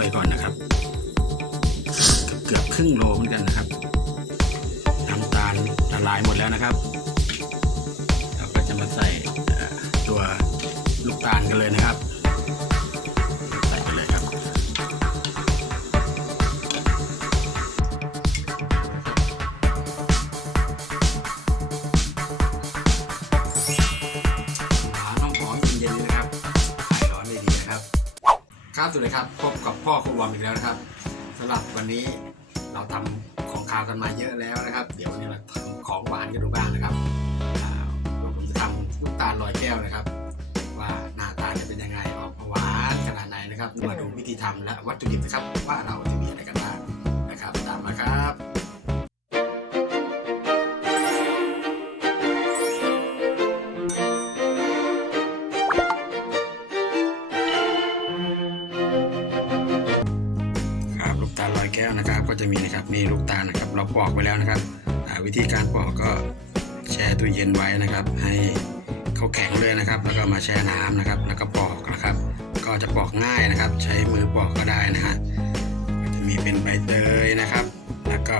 วยก่อนนะครับ เกือบครึ่งโลเหมือนกันนะครับน้ำตาลละลายหมดแล้วนะครับ เราก็จะมาใส่ตัวลูกตาลกันเลยนะครับ สวัสดีครับพบกับพ่อครัวบอมอีกแล้วนะครับสำหรับวันนี้เราทำของคาวกันมาเยอะแล้วนะครับ เดี๋ยววันนี้เราทำของหวานกันดูบ้างนะครับอ่าเดี๋ยผมจะทำลูกตาลลอยแก้วนะครับ ว่าหน้าตาจะเป็นยังไงออกมาหวานขนาดไหนนะครับมาดูวิธีทำและวัตถุดิบนะครับ ว่าเราจะมีอะไรกันบ้างนะครับ ตามมาครับ เราปอกไว้แล้วนะครับวิธีการปอกก็แช่ตู้เย็นไว้นะครับ ให้เขาแข็งเลยนะครับ แล้วก็มาแช่น้ำนะครับ แล้วก็ปอกนะครับ ก็จะปอกง่ายนะครับ ใช้มือปอกก็ได้นะฮะจะมีเป็นใบเตยนะครับ แล้วก็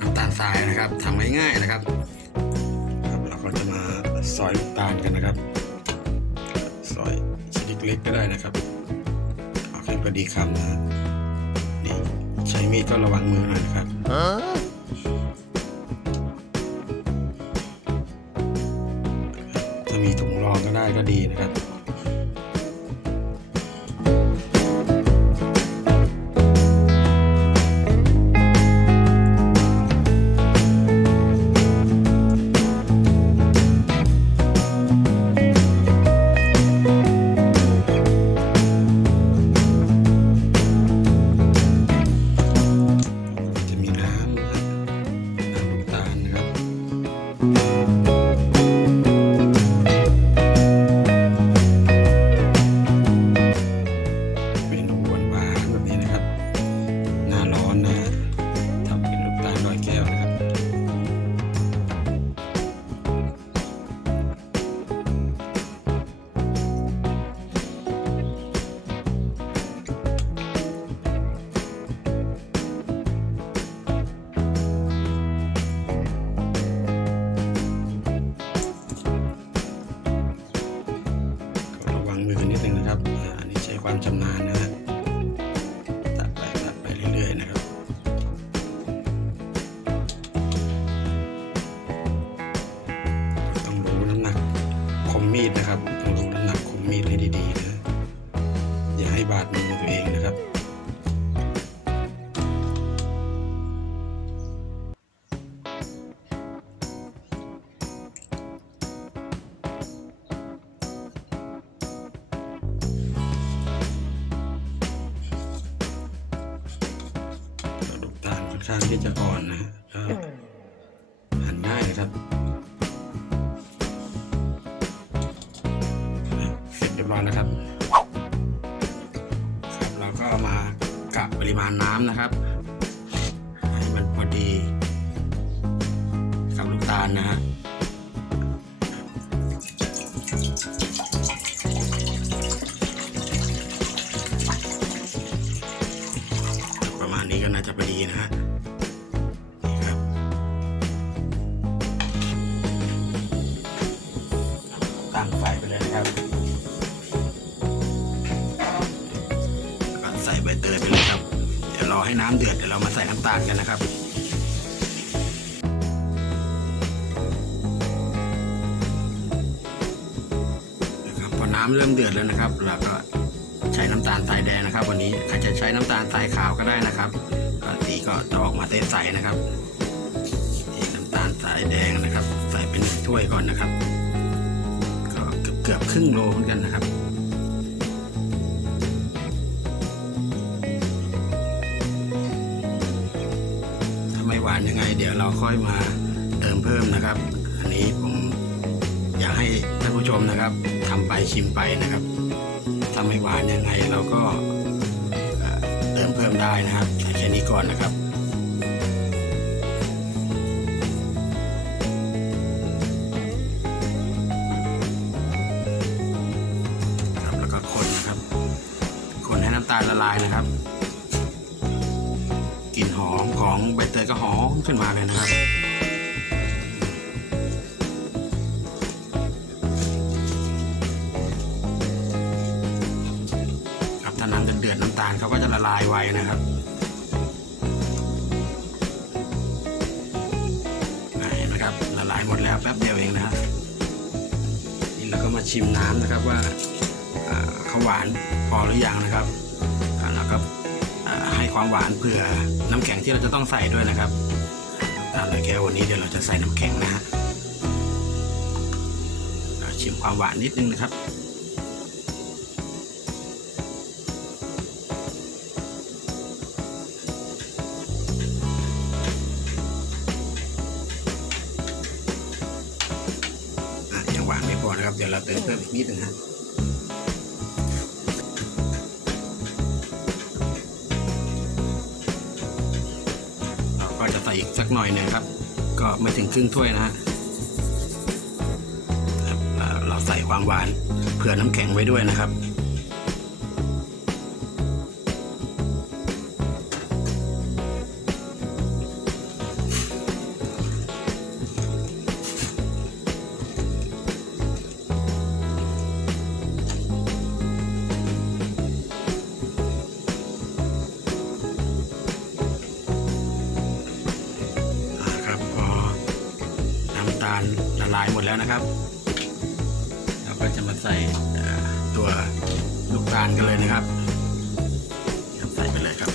น้ำตาลทรายนะครับทำง่ายๆนะครับครับเราก็จะมาซอยลูกตาลกันนะครับซอยชิ้นเล็กๆก็ได้นะครับเอาแค่พอดีคำนะฮะนี่ใช้มีดก็ระวังมือหน่อยนะครับ ก็ดีนะครับ บาดมือตัวเองนะครับ กระดูกตาลค่อนข้างที่จะอ่อนนะฮะหั่นง่ายนะครับเสร็จเรียบร้อยแล้วครับ ปริมาณน้ำนะครับ ให้มันพอดีกับลูกตาลนะฮะประมาณนี้ก็น่าจะพอดีนะฮะ น้ำเริ่มเดือดแล้วนะครับเราก็ใช้น้ำตาลทรายแดงนะครับ วันนี้ใครจะใช้น้ำตาลทรายขาวก็ได้นะครับก็สีก็จะออกมาใสๆนะครับนี่น้ำตาลทรายแดงนะครับ ใส่เป็นถ้วยก่อนนะครับ ก็เกือบเกือบครึ่งโลเหมือนกันนะครับถ้าไม่หวานยังไง เดี๋ยวเราค่อยมาเติมเพิ่มนะครับ อันนี้ผมอยากให้ท่านผู้ชมนะครับ ทำไปชิมไปนะครับถ้าไม่หวานยังไงเราก็เติมเพิ่มได้นะครับแค่นี้ก่อนนะครับแล้วก็คนนะครับ คนให้น้ำตาลละลายนะครับกลิ่นหอมของใบเตยก็หอมขึ้นมาเลยนะครับ น้ำเดือดๆน้ำตาลเขาก็จะละลายไวนะครับอ่าเห็นไหมครับละลายหมดแล้วแป๊บเดียวเองนะครับนี่เราก็มาชิมน้ำนะครับว่าเขาหวานพอหรือยังนะครับแล้วก็ให้ความหวานเผื่อน้ำแข็งที่เราจะต้องใส่ด้วยนะครับน้ำตาลเลยแก้ววันนี้เดี๋ยวเราจะใส่น้ำแข็งนะฮะชิมความหวานนิดนึงนะครับ ติมเพิ่มอีกนิดนึงฮะเราก็จะใส่อีกสักหน่อยหนึงครับ ก็ไม่ถึงครึ่งถ้วยนะฮะเราเราใส่ความหวานเผื่อน้ำแข็งไว้ด้วยนะครับ แล้วนะครับเราก็จะมาใส่ตัวลูกตาลกันเลยนะครับครับใส่ไปเลยครับ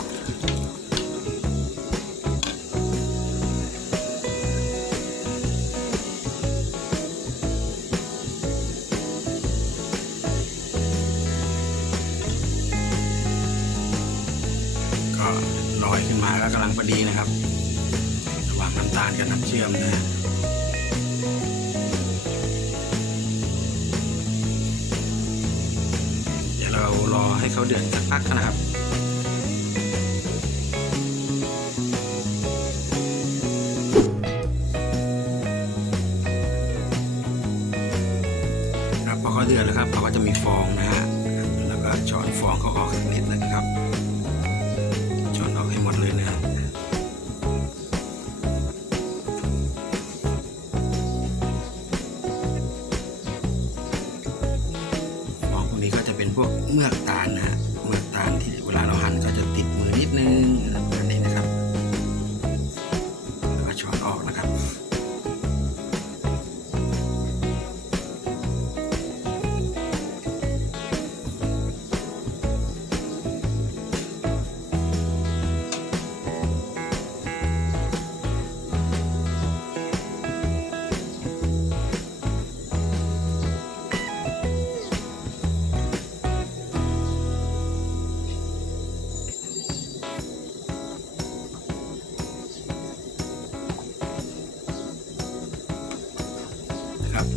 ก็ลอยขึ้นมาก็กำลังพอดีนะครับ ระหว่างน้ำตาลกับน้ำเชื่อมนะ ให้เขาเดือดสักพักนะครับครับ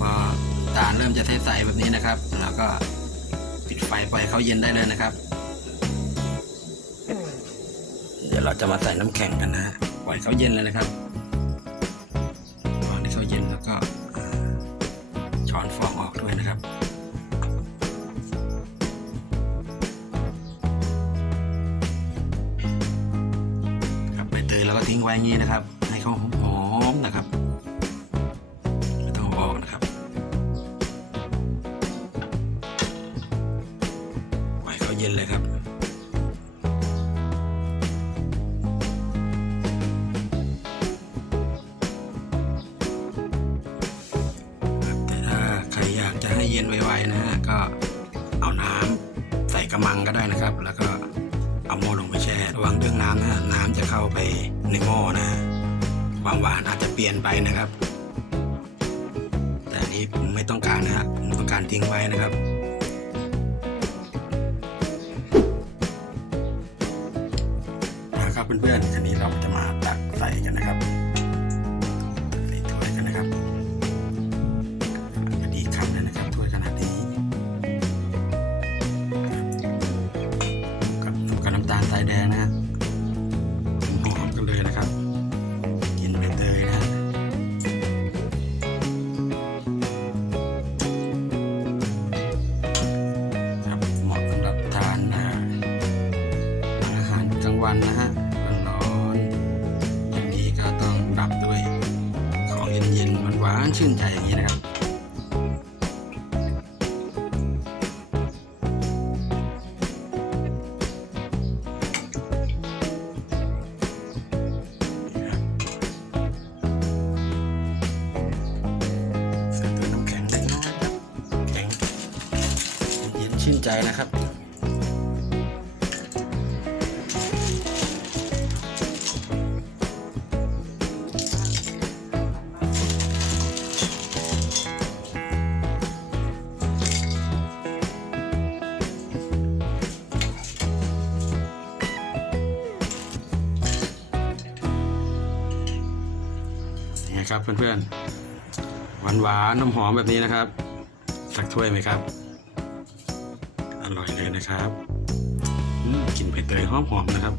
พอตาเริ่มจะใสๆแบบนี้นะครับ แล้วก็ปิดไฟปล่อยเขาเย็นได้เลยนะครับ เดี๋ยวเราจะมาใส่น้ำแข็งกันนะฮะปล่อยเขาเย็นเลยนะครับตอนที่เขาเย็นแล้วก็ช้อนฟองออกด้วยนะครับครับใบเตยเราก็ทิ้งไว้อย่างนี้นะครับ ให้เขา ก็เอาน้ำใส่กระมังก็ได้นะครับ แล้วก็เอาหม้อลงไปแช่ระวังเรื่องน้ำนะน้ำจะเข้าไปในหม้อนะฮะความหวานอาจจะเปลี่ยนไปนะครับ แต่อันนี้ผมไม่ต้องการนะฮะผมต้องการทิ้งไว้นะครับนะครับเพื่อนๆทีนี้เราจะมาตักใส่กันนะครับายแดงนะฮะ ยังไงครับเพื่อนๆหวานหวานๆน้ำหอมแบบนี้นะครับ สักถ้วยไหมครับ อร่อยเลยนะครับกลิ่นใบเตยหอมๆนะครับ